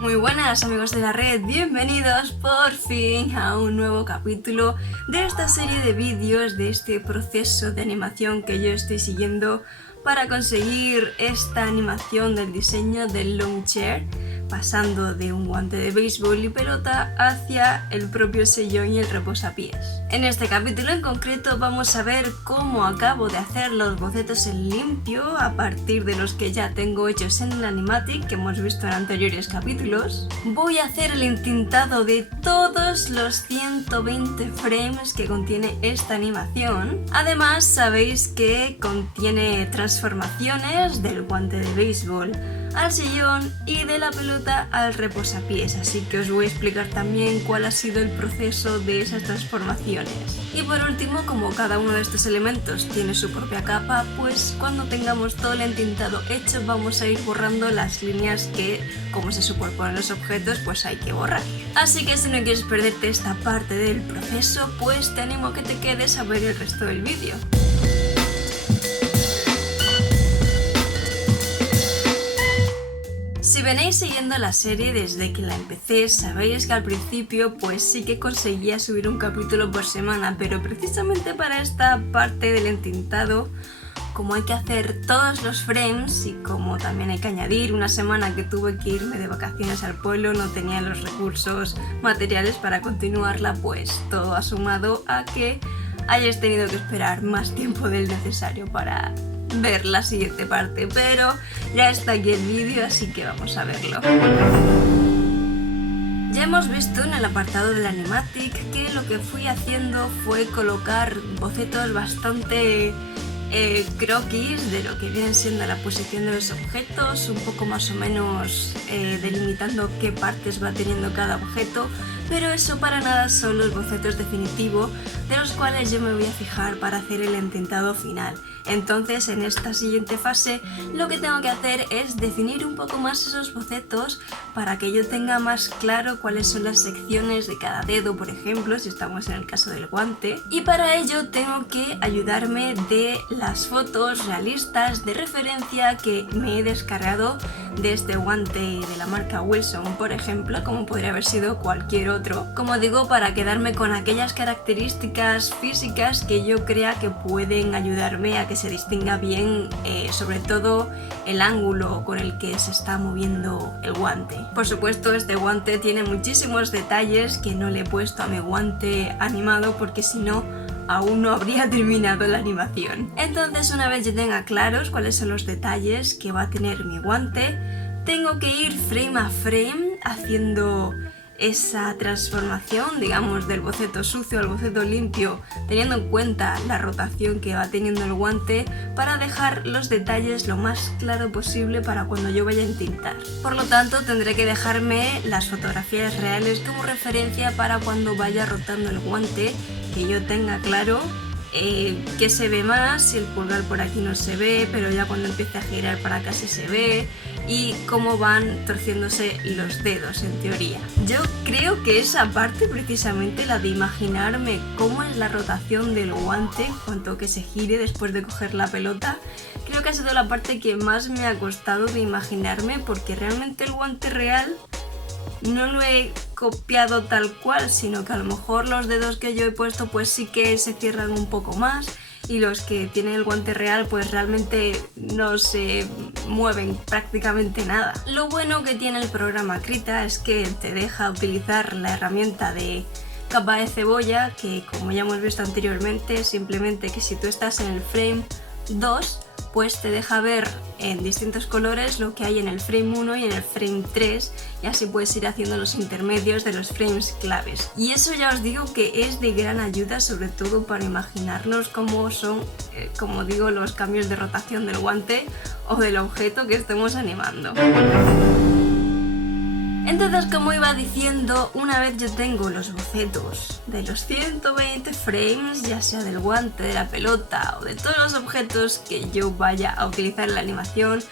Muy buenas amigos de la red, bienvenidos por fin a un nuevo capítulo de esta serie de vídeos, de este proceso de animación que yo estoy siguiendo para conseguir esta animación del diseño del long chair, pasando de un guante de béisbol y pelota hacia el propio sillón y el reposapiés. En este capítulo en concreto vamos a ver cómo acabo de hacer los bocetos en limpio a partir de los que ya tengo hechos en el Animatic que hemos visto en anteriores capítulos. Voy a hacer el entintado de todos los 120 frames que contiene esta animación. Además sabéis que contiene transformaciones del guante de béisbol al sillón y de la pelota al reposapiés, así que os voy a explicar también cuál ha sido el proceso de esas transformaciones. Y por último, como cada uno de estos elementos tiene su propia capa, pues cuando tengamos todo el entintado hecho vamos a ir borrando las líneas que, como se superponen los objetos, pues hay que borrar. Así que si no quieres perderte esta parte del proceso, pues te animo a que te quedes a ver el resto del vídeo. Si venéis siguiendo la serie desde que la empecé, sabéis que al principio pues sí que conseguía subir un capítulo por semana, pero precisamente para esta parte del entintado, como hay que hacer todos los frames y como también hay que añadir una semana que tuve que irme de vacaciones al pueblo, no tenía los recursos materiales para continuarla, pues todo ha sumado a que hayáis tenido que esperar más tiempo del necesario para ver la siguiente parte, pero ya está aquí el vídeo, así que vamos a verlo. Ya hemos visto en el apartado del Animatic que lo que fui haciendo fue colocar bocetos bastante croquis de lo que viene siendo la posición de los objetos, un poco más o menos delimitando qué partes va teniendo cada objeto, pero eso para nada son los bocetos definitivos de los cuales yo me voy a fijar para hacer el entintado final. Entonces en esta siguiente fase lo que tengo que hacer es definir un poco más esos bocetos para que yo tenga más claro cuáles son las secciones de cada dedo, por ejemplo, si estamos en el caso del guante, y para ello tengo que ayudarme de las fotos realistas de referencia que me he descargado de este guante de la marca Wilson, por ejemplo, como podría haber sido cualquier otro, como digo, para quedarme con aquellas características físicas que yo crea que pueden ayudarme a que se distinga bien, sobre todo el ángulo con el que se está moviendo el guante. Por supuesto, este guante tiene muchísimos detalles que no le he puesto a mi guante animado porque si no aún no habría terminado la animación. Entonces, una vez yo tenga claros cuáles son los detalles que va a tener mi guante, tengo que ir frame a frame haciendo esa transformación, digamos, del boceto sucio al boceto limpio, teniendo en cuenta la rotación que va teniendo el guante para dejar los detalles lo más claro posible para cuando yo vaya a entintar. Por lo tanto, tendré que dejarme las fotografías reales como referencia para cuando vaya rotando el guante, que yo tenga claro qué se ve más, si el pulgar por aquí no se ve, pero ya cuando empiece a girar para acá sí se ve, y cómo van torciéndose los dedos en teoría. Yo creo que esa parte, precisamente la de imaginarme cómo es la rotación del guante en cuanto que se gire después de coger la pelota, creo que ha sido la parte que más me ha costado de imaginarme, porque realmente el guante real no lo he copiado tal cual, sino que a lo mejor los dedos que yo he puesto pues sí que se cierran un poco más y los que tienen el guante real pues realmente no se mueven prácticamente nada. Lo bueno que tiene el programa Krita es que te deja utilizar la herramienta de capa de cebolla, que como ya hemos visto anteriormente, simplemente que si tú estás en el frame 2 pues te deja ver en distintos colores lo que hay en el frame 1 y en el frame 3, y así puedes ir haciendo los intermedios de los frames claves. Y eso ya os digo que es de gran ayuda, sobre todo para imaginarnos cómo son, como digo, los cambios de rotación del guante o del objeto que estemos animando. Entonces, como iba diciendo, una vez yo tengo los bocetos de los 120 frames, ya sea del guante, de la pelota o de todos los objetos que yo vaya a utilizar en la animación,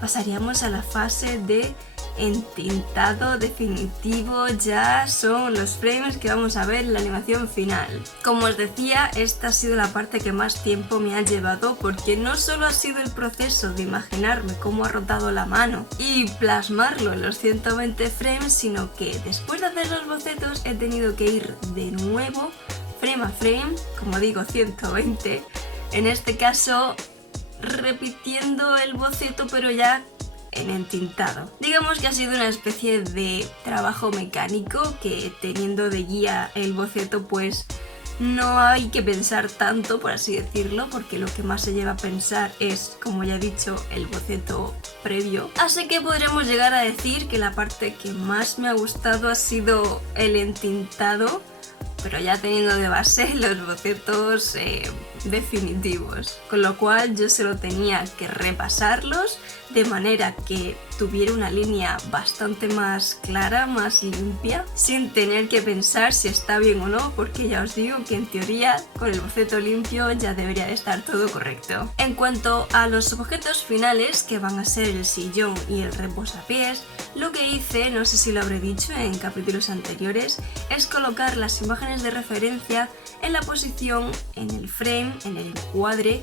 pasaríamos a la fase de entintado definitivo, ya son los frames que vamos a ver en la animación final. Como os decía, esta ha sido la parte que más tiempo me ha llevado, porque no solo ha sido el proceso de imaginarme cómo ha rotado la mano y plasmarlo en los 120 frames, sino que después de hacer los bocetos he tenido que ir de nuevo frame a frame, como digo 120, en este caso repitiendo el boceto pero ya en entintado. Digamos que ha sido una especie de trabajo mecánico que, teniendo de guía el boceto, pues no hay que pensar tanto, por así decirlo, porque lo que más se lleva a pensar es, como ya he dicho, el boceto previo. Así que podremos llegar a decir que la parte que más me ha gustado ha sido el entintado, pero ya teniendo de base los bocetos definitivos, con lo cual yo solo tenía que repasarlos de manera que tuviera una línea bastante más clara, más limpia, sin tener que pensar si está bien o no, porque ya os digo que en teoría con el boceto limpio ya debería de estar todo correcto. En cuanto a los objetos finales, que van a ser el sillón y el reposapiés, lo que hice, no sé si lo habré dicho en capítulos anteriores, es colocar las imágenes de referencia en la posición, en el frame, en el encuadre,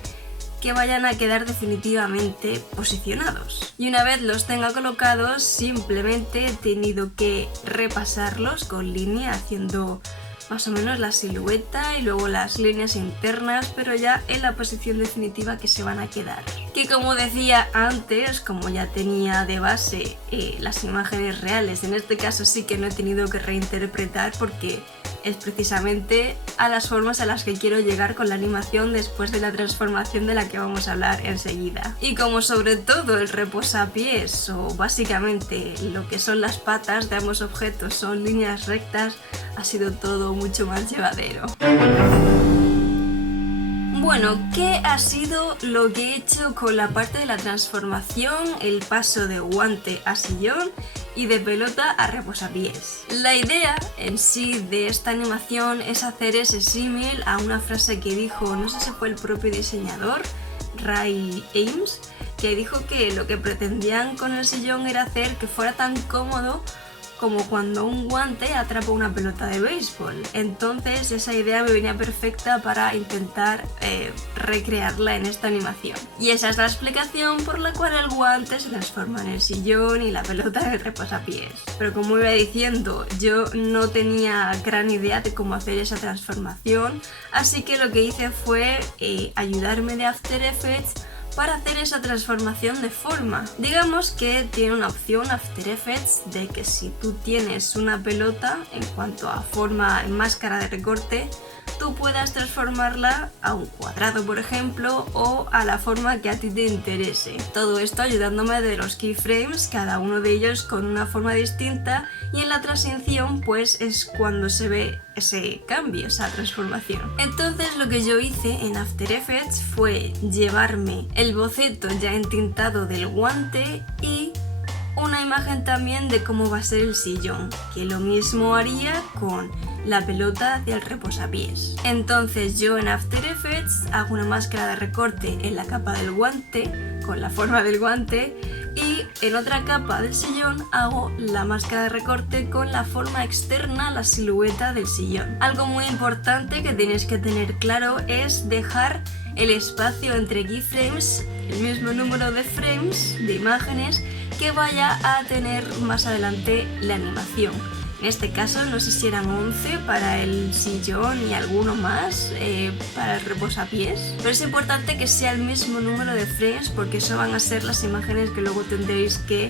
que vayan a quedar definitivamente posicionados. Y una vez los tenga colocados, simplemente he tenido que repasarlos con línea, haciendo más o menos la silueta y luego las líneas internas, pero ya en la posición definitiva que se van a quedar. Que, como decía antes, como ya tenía de base las imágenes reales, en este caso sí que no he tenido que reinterpretar, porque es precisamente a las formas a las que quiero llegar con la animación después de la transformación de la que vamos a hablar enseguida. Y como sobre todo el reposapiés, o básicamente lo que son las patas de ambos objetos, son líneas rectas, ha sido todo mucho más llevadero. Bueno, ¿qué ha sido lo que he hecho con la parte de la transformación, el paso de guante a sillón y de pelota a reposapiés? La idea en sí de esta animación es hacer ese símil a una frase que dijo, no sé si fue el propio diseñador, Ray Ames, que dijo que lo que pretendían con el sillón era hacer que fuera tan cómodo como cuando un guante atrapa una pelota de béisbol. Entonces esa idea me venía perfecta para intentar recrearla en esta animación. Y esa es la explicación por la cual el guante se transforma en el sillón y la pelota en el reposapiés. Pero como iba diciendo, yo no tenía gran idea de cómo hacer esa transformación, así que lo que hice fue ayudarme de After Effects para hacer esa transformación de forma. Digamos que tiene una opción After Effects de que si tú tienes una pelota, en cuanto a forma en máscara de recorte, tú puedas transformarla a un cuadrado, por ejemplo, o a la forma que a ti te interese. Todo esto ayudándome de los keyframes, cada uno de ellos con una forma distinta, y en la transición pues es cuando se ve ese cambio, esa transformación. Entonces lo que yo hice en After Effects fue llevarme el boceto ya entintado del guante y una imagen también de cómo va a ser el sillón, que lo mismo haría con la pelota hacia el reposapiés. Entonces yo en After Effects hago una máscara de recorte en la capa del guante, con la forma del guante, y en otra capa del sillón hago la máscara de recorte con la forma externa, la silueta del sillón. Algo muy importante que tenéis que tener claro es dejar el espacio entre keyframes, el mismo número de frames, de imágenes, que vaya a tener más adelante la animación. En este caso no sé si eran 11 para el sillón y alguno más para el reposapiés, pero es importante que sea el mismo número de frames, porque eso van a ser las imágenes que luego tendréis que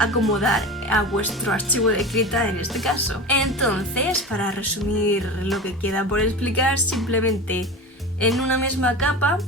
acomodar a vuestro archivo de Krita en este caso. Entonces, para resumir lo que queda por explicar, simplemente en una misma capa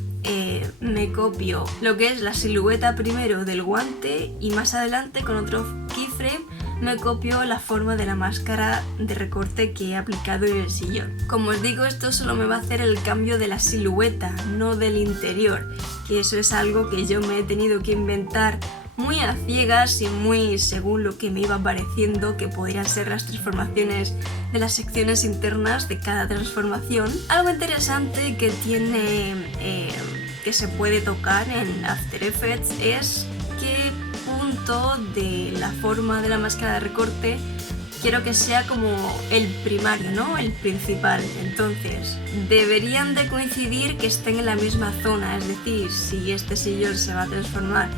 me copio lo que es la silueta primero del guante y más adelante con otro keyframe me copio la forma de la máscara de recorte que he aplicado en el sillón. Como os digo, esto solo me va a hacer el cambio de la silueta, no del interior, que eso es algo que yo me he tenido que inventar muy a ciegas y muy según lo que me iba pareciendo que podrían ser las transformaciones de las secciones internas de cada transformación. Algo interesante que tiene que se puede tocar en After Effects es qué punto punto de la forma de la máscara de recorte quiero que sea como el primario, ¿no? El principal. Entonces, deberían de coincidir que estén en la misma zona, es decir, si este sillón se va a transformar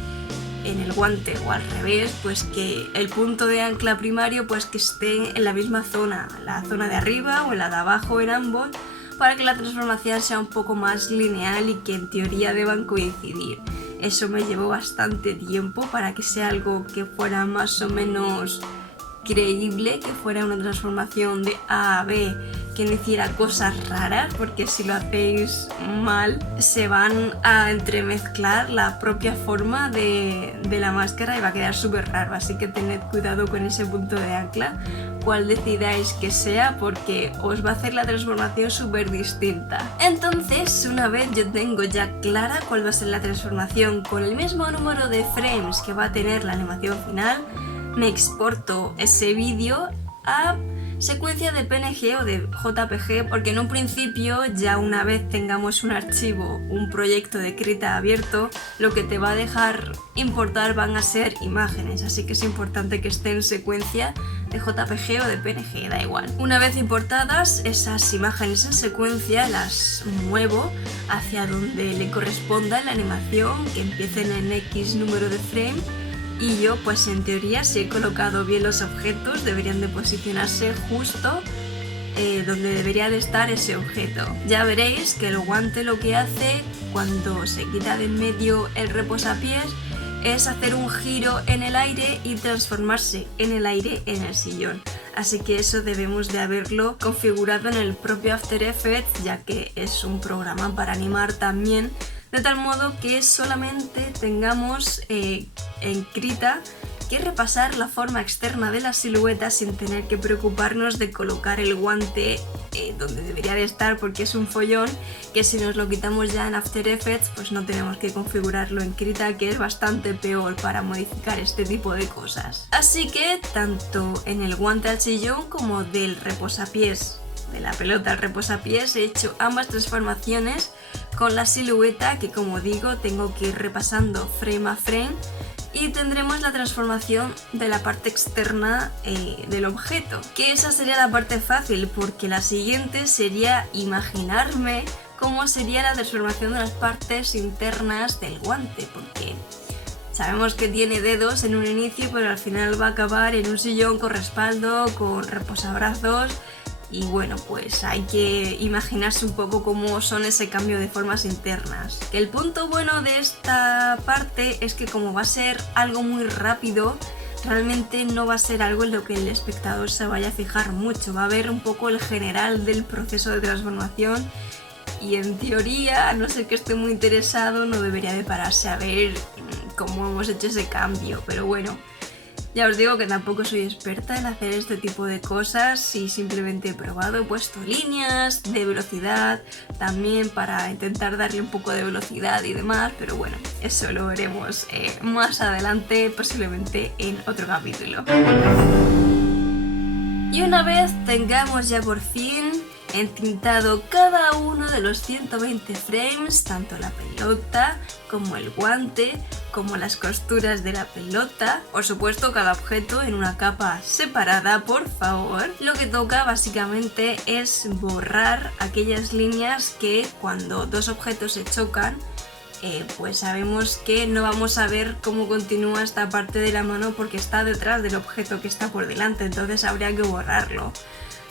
en el guante o al revés, pues que el punto de ancla primario pues que esté en la misma zona, la zona de arriba o en la de abajo, en ambos, para que la transformación sea un poco más lineal y que en teoría deban coincidir. Eso me llevó bastante tiempo para que sea algo que fuera más o menos creíble, que fuera una transformación de A a B, que no hiciera cosas raras, porque si lo hacéis mal se van a entremezclar la propia forma de la máscara y va a quedar súper raro, así que tened cuidado con ese punto de ancla, cual decidáis que sea, porque os va a hacer la transformación súper distinta. Entonces, una vez yo tengo ya clara cuál va a ser la transformación con el mismo número de frames que va a tener la animación final, me exporto ese vídeo a secuencia de PNG o de JPG, porque en un principio, ya una vez tengamos un archivo, un proyecto de Krita abierto, lo que te va a dejar importar van a ser imágenes, así que es importante que esté en secuencia de JPG o de PNG, da igual. Una vez importadas esas imágenes en secuencia, las muevo hacia donde le corresponda la animación, que empiecen en X número de frame. Y yo, pues en teoría, si he colocado bien los objetos, deberían de posicionarse justo donde debería de estar ese objeto. Ya veréis que el guante lo que hace cuando se quita de en medio el reposapiés es hacer un giro en el aire y transformarse en el aire en el sillón. Así que eso debemos de haberlo configurado en el propio After Effects, ya que es un programa para animar también, de tal modo que solamente tengamos en Krita que repasar la forma externa de la silueta sin tener que preocuparnos de colocar el guante donde debería de estar, porque es un follón que si nos lo quitamos ya en After Effects pues no tenemos que configurarlo en Krita, que es bastante peor para modificar este tipo de cosas. Así que tanto en el guante al sillón como del reposapiés, de la pelota al reposapiés, he hecho ambas transformaciones con la silueta, que como digo tengo que ir repasando frame a frame, y tendremos la transformación de la parte externa del objeto, que esa sería la parte fácil, porque la siguiente sería imaginarme cómo sería la transformación de las partes internas del guante, porque sabemos que tiene dedos en un inicio, pero al final va a acabar en un sillón con respaldo, con reposabrazos. Y bueno, pues hay que imaginarse un poco cómo son ese cambio de formas internas. El punto bueno de esta parte es que como va a ser algo muy rápido, realmente no va a ser algo en lo que el espectador se vaya a fijar mucho. Va a ver un poco el general del proceso de transformación y en teoría, a no ser que esté muy interesado, no debería de pararse a ver cómo hemos hecho ese cambio. Pero bueno, ya os digo que tampoco soy experta en hacer este tipo de cosas y simplemente he probado, he puesto líneas de velocidad también para intentar darle un poco de velocidad y demás, pero bueno, eso lo veremos más adelante, posiblemente en otro capítulo. Y una vez tengamos ya por fin entintado cada uno de los 120 frames, tanto la pelota como el guante, como las costuras de la pelota, por supuesto cada objeto en una capa separada, por favor. Lo que toca básicamente es borrar aquellas líneas que cuando dos objetos se chocan, pues sabemos que no vamos a ver cómo continúa esta parte de la mano porque está detrás del objeto que está por delante, entonces habría que borrarlo.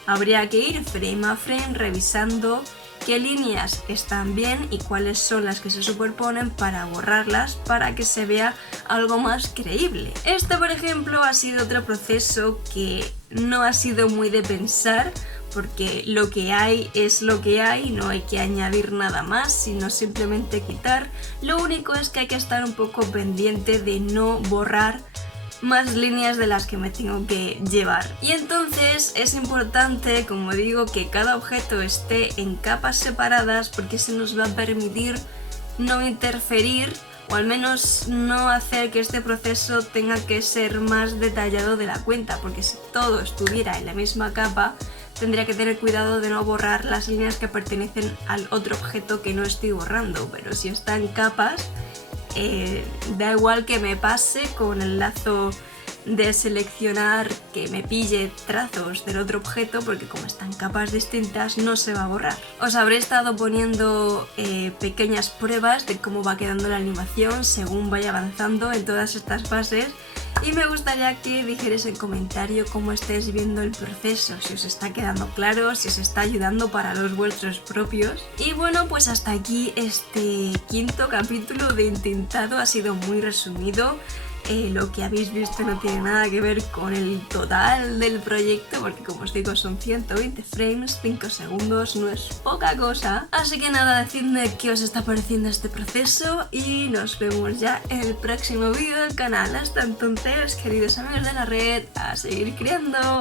Habría que ir frame a frame revisando qué líneas están bien y cuáles son las que se superponen para borrarlas, para que se vea algo más creíble. Este, por ejemplo, ha sido otro proceso que no ha sido muy de pensar, porque lo que hay es lo que hay, no hay que añadir nada más, sino simplemente quitar. Lo único es que hay que estar un poco pendiente de no borrar más líneas de las que me tengo que llevar. Y entonces es importante, como digo, que cada objeto esté en capas separadas, porque eso nos va a permitir no interferir, o al menos no hacer que este proceso tenga que ser más detallado de la cuenta, porque si todo estuviera en la misma capa, tendría que tener cuidado de no borrar las líneas que pertenecen al otro objeto que no estoy borrando, pero si está en capas, da igual que me pase con el lazo de seleccionar que me pille trazos del otro objeto, porque como están capas distintas no se va a borrar. Os habré estado poniendo pequeñas pruebas de cómo va quedando la animación según vaya avanzando en todas estas fases, y me gustaría que dijerais en comentario cómo estáis viendo el proceso, si os está quedando claro, si os está ayudando para los vuestros propios. Y bueno, pues hasta aquí este quinto capítulo de Intintado. Ha sido muy resumido. Lo que habéis visto no tiene nada que ver con el total del proyecto, porque como os digo son 120 frames, 5 segundos, no es poca cosa. Así que nada, decidme qué os está pareciendo este proceso y nos vemos ya en el próximo vídeo del canal. Hasta entonces, queridos amigos de la red, a seguir creando.